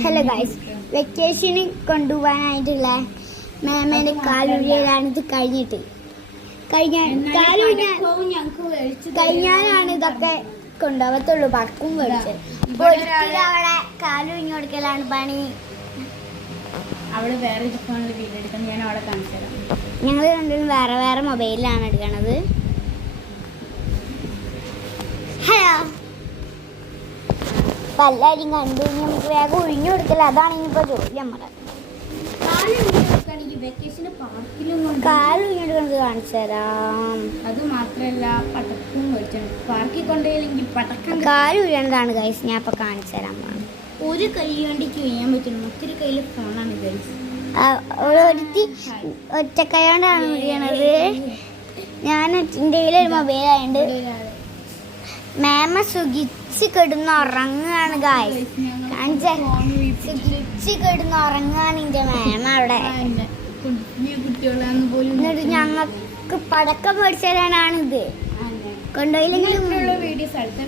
Hello guys, വെക്കേഷന് കൊണ്ടുപോകാനായിട്ടുള്ള മാമേന്റെ കാലുഴിയിലാണ് ഇത് കഴിഞ്ഞാലാണ് ഇതൊക്കെ കൊണ്ടുപോകത്തുള്ളൂ. പടക്കും മേടിച്ചത് അവിടെ കാലുഴിഞ്ഞു കൊടുക്കലാണ് പണി. അവിടെ വേറെ ഫോണിൽ വീഡിയോ എടുക്കാൻ ഞാൻ അവിടെ കാണിച്ചു തരാം. ഞങ്ങൾ രണ്ടും വേറെ വേറെ മൊബൈലിലാണ് എടുക്കണത്. ഹലോ, അപ്പൊ എല്ലാവരും കണ്ടു. നമുക്ക് വേഗം ഒഴിഞ്ഞു കൊടുക്കല, അതാണ് ഇനിയിപ്പോ ജോലി. നമ്മുടെ കാലുഴിഞ്ഞെടുക്കണത് കാണിച്ചു തരാം. അത് മാത്രല്ല പടക്കും മേടിച്ചിട്ടുണ്ട്. പാർക്കിൽ കൊണ്ടുപോയില്ലെങ്കിൽ പടക്കം കാലുഴിയണതാണ് ഗൈസ്. ഞാൻ ഇപ്പൊ കാണിച്ചു തരാൻ പോവാണ്. ഒരു കൈ വേണ്ടി ചെയ്യാൻ പറ്റുന്നു, മറ്റൊരു കയ്യിൽ ഫോണാണ് ഗൈസ്. ഒരുത്തി ഒറ്റക്കൈകൊണ്ടാണ് വിളിക്കണത്. ഞാൻ എൻ്റെ ഒരു മൊബൈലായുണ്ട്. Mama സുഖിച്ച് കിടന്നുറങ്ങാണ് guys. സുഖിച്ച് കിടന്നുറങ്ങാണ് എൻ്റെ മാമ അവിടെ. എന്നിട്ട് ഞങ്ങൾക്ക് പടക്കം മേടിച്ചു തരാനാണിത്. കൊണ്ടുപോയില്ലെങ്കിലും വീഡിയോസ് അടുത്ത